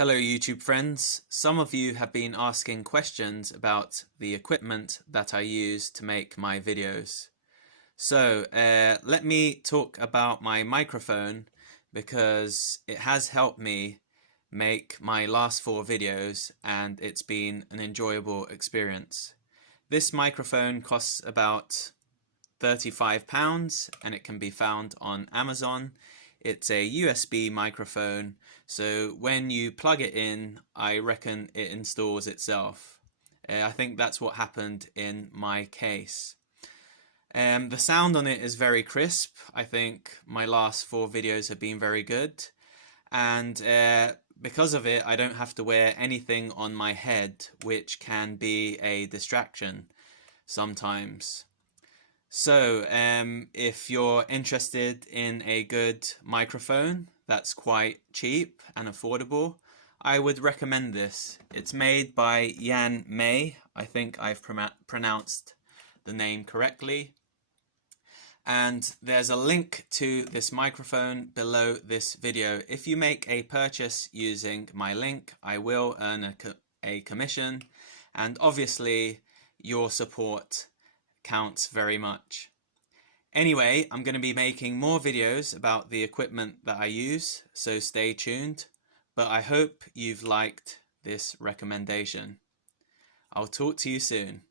Hello YouTube friends. Some of you have been asking questions about the equipment that I use to make my videos. So let me talk about my microphone because it has helped me make my last 4 videos and it's been an enjoyable experience. This microphone costs about £35 and it can be found on Amazon. It's a USB microphone, so when you plug it in, I reckon it installs itself. I think that's what happened in my case. The sound on it is very crisp. I think my last 4 videos have been very good, and because of it I don't have to wear anything on my head, which can be a distraction sometimes. So, if you're interested in a good microphone that's quite cheap and affordable, I would recommend this. It's made by Yan Mei. I think I've pronounced the name correctly. And there's a link to this microphone below this video. If you make a purchase using my link, I will earn a commission, and obviously your support counts very much. Anyway, I'm going to be making more videos about the equipment that I use, so stay tuned. But I hope you've liked this recommendation. I'll talk to you soon.